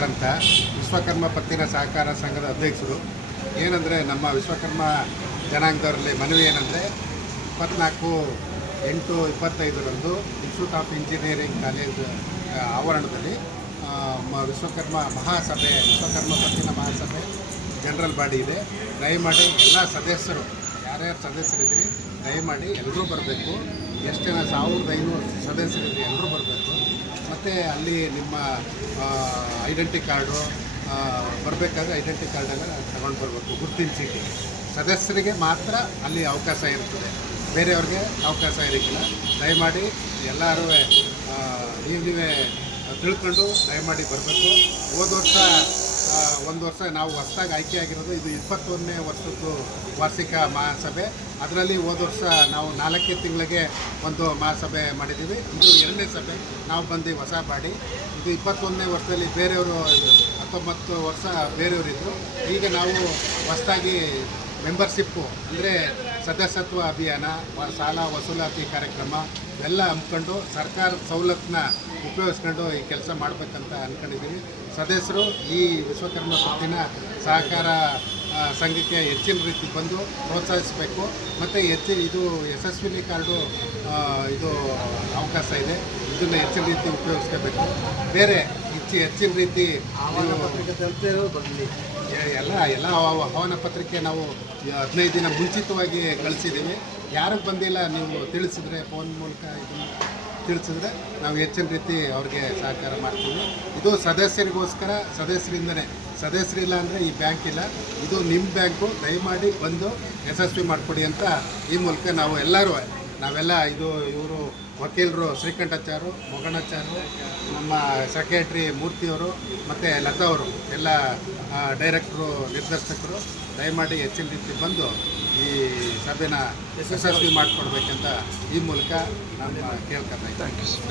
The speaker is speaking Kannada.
ಅಂತ ವಿಶ್ವಕರ್ಮ ಪತ್ತಿನ ಸಹಕಾರ ಸಂಘದ ಅಧ್ಯಕ್ಷರು. ಏನಂದರೆ ನಮ್ಮ ವಿಶ್ವಕರ್ಮ ಜನಾಂಗದವರಲ್ಲಿ ಮನವಿ ಏನಂದರೆ ಇಪ್ಪತ್ನಾಲ್ಕು ಎಂಟು ಇಪ್ಪತ್ತೈದರಂದು ಇನ್ಸ್ಟಿಟ್ಯೂಟ್ ಆಫ್ ಇಂಜಿನಿಯರಿಂಗ್ ಕಾಲೇಜ್ ಆವರಣದಲ್ಲಿ ವಿಶ್ವಕರ್ಮ ಮಹಾಸಭೆ, ವಿಶ್ವಕರ್ಮ ಪತ್ತಿನ ಮಹಾಸಭೆ ಜನರಲ್ ಬಾಡಿ ಇದೆ. ದಯಮಾಡಿ ಎಲ್ಲ ಸದಸ್ಯರು, ಯಾರ್ಯಾರು ಸದಸ್ಯರಿದ್ದೀರಿ, ದಯಮಾಡಿ ಎಲ್ಲರೂ ಬರಬೇಕು. ಎಷ್ಟು ಜನ ಸಾವಿರದ ಐನೂರು ಸದಸ್ಯರಿದ್ದೀರಿ ಎಲ್ಲರೂ ಬರಬೇಕು. ಮತ್ತು ಅಲ್ಲಿ ನಿಮ್ಮ ಐಡೆಂಟಿ ಕಾರ್ಡು ಬರಬೇಕಾದ್ರೆ ಐಡೆಂಟಿ ಕಾರ್ಡನ್ನು ತಗೊಂಡು ಬರಬೇಕು, ಗುರುತಿನ ಚೀಟಿ. ಸದಸ್ಯರಿಗೆ ಮಾತ್ರ ಅಲ್ಲಿ ಅವಕಾಶ ಇರ್ತದೆ. ಬೇರೆಯವ್ರಿಗೆ ಅವಕಾಶ ಇರೋಕ್ಕಿಲ್ಲ ದಯಮಾಡಿ ಎಲ್ಲರೂ ನೀವು ನೀವೇ ತಿಳ್ಕೊಂಡು ದಯಮಾಡಿ ಬರಬೇಕು. ಹೋದ ವರ್ಷ ಒಂದು ವರ್ಷ ನಾವು ಹೊಸದಾಗಿ ಆಯ್ಕೆ ಆಗಿರೋದು ಇದು ಇಪ್ಪತ್ತೊಂದನೇ ವರ್ಷದ್ದು ವಾರ್ಷಿಕ ಮಹಾಸಭೆ. ಅದರಲ್ಲಿ ಹೋದ ವರ್ಷ ನಾವು ನಾಲ್ಕೇ ತಿಂಗಳಿಗೆ ಒಂದು ಮಹಾಸಭೆ ಮಾಡಿದ್ದೀವಿ. ಇದು ಎರಡನೇ ಸಭೆ. ನಾವು ಬಂದು ಹೊಸ ಬಾಡಿ. ಇದು ಇಪ್ಪತ್ತೊಂದನೇ ವರ್ಷದಲ್ಲಿ ಬೇರೆಯವರು, ಹತ್ತೊಂಬತ್ತು ವರ್ಷ ಬೇರೆಯವರಿದ್ದರು ಈಗ ನಾವು ಹೊಸದಾಗಿ ಮೆಂಬರ್ಶಿಪ್ಪು ಅಂದರೆ ಸದಸ್ಯತ್ವ ಅಭಿಯಾನ ಸಾಲ ವಸೂಲಾತಿ ಕಾರ್ಯಕ್ರಮ, ಎಲ್ಲ ಹಮ್ಮಿಕೊಂಡು ಸರ್ಕಾರದ ಸವಲತ್ತನ್ನ ಉಪಯೋಗಿಸ್ಕೊಂಡು ಈ ಕೆಲಸ ಮಾಡಬೇಕಂತ ಅಂದ್ಕೊಂಡಿದ್ದೀವಿ ಸದಸ್ಯರು ಈ ವಿಶ್ವಕರ್ಮ ಸುತ್ತಿನ ಸಹಕಾರ ಸಂಘಕ್ಕೆ ಹೆಚ್ಚಿನ ರೀತಿ ಬಂದು ಪ್ರೋತ್ಸಾಹಿಸಬೇಕು. ಮತ್ತು ಹೆಚ್ಚು, ಇದು ಯಶಸ್ವಿನಿ ಕಾರ್ಡು ಇದು ಅವಕಾಶ ಇದೆ. ಇದನ್ನು ಹೆಚ್ಚಿನ ರೀತಿ ಉಪಯೋಗಿಸ್ಕೋಬೇಕು. ಬೇರೆ ಹೆಚ್ಚು ಹೆಚ್ಚಿನ ರೀತಿ ಬರಲಿ ಎಲ್ಲ ಎಲ್ಲ ಹವಾನ ಆಹ್ವಾನ ಪತ್ರಿಕೆ ನಾವು ಹದಿನೈದು ದಿನ ಮುಂಚಿತವಾಗಿ ಕಳಿಸಿದ್ದೀವಿ ಯಾರಿಗೆ ಬಂದಿಲ್ಲ ನೀವು ತಿಳಿಸಿದ್ರೆ ಫೋನ್ ಮೂಲಕ ಇದನ್ನು ತಿಳಿಸಿದ್ರೆ ನಾವು ಹೆಚ್ಚಿನ ರೀತಿ ಅವ್ರಿಗೆ ಸಹಕಾರ ಮಾಡ್ತೀವಿ. ಇದು ಸದಸ್ಯರಿಗೋಸ್ಕರ ಸದಸ್ಯರಿಂದನೇ. ಸದಸ್ಯರಿಲ್ಲ ಅಂದರೆ ಈ ಬ್ಯಾಂಕ್ ಇಲ್ಲ. ಇದು ನಿಮ್ಮ ಬ್ಯಾಂಕು ದಯಮಾಡಿ ಬಂದು ಯಶಸ್ವಿ ಮಾಡಿಕೊಡಿ ಅಂತ ಈ ಮೂಲಕ ನಾವು ಎಲ್ಲರೂ ನಾವೆಲ್ಲ ಇದು ಇವರು ವಕೀಲರು ಶ್ರೀಕಂಠಾಚಾರ್ಯರು ಮೊಗಣಾಚಾರ್ಯರು ನಮ್ಮ ಸೆಕ್ರೆಟ್ರಿ ಮೂರ್ತಿಯವರು ಮತ್ತು ಲತಾ ಅವರು, ಎಲ್ಲ ಡೈರೆಕ್ಟ್ರು, ನಿರ್ದೇಶಕರು, ದಯಮಾಡಿ ಹೆಚ್ಚಿನ ರೀತಿ ಬಂದು ಈ ಸಭೆನ ಯಶಸ್ವಿ ಮಾಡಿಕೊಡ್ಬೇಕಂತ ಈ ಮೂಲಕ ನಾನು ಕೇಳ್ಕೊತಾ ಇದ್ದೀನಿ.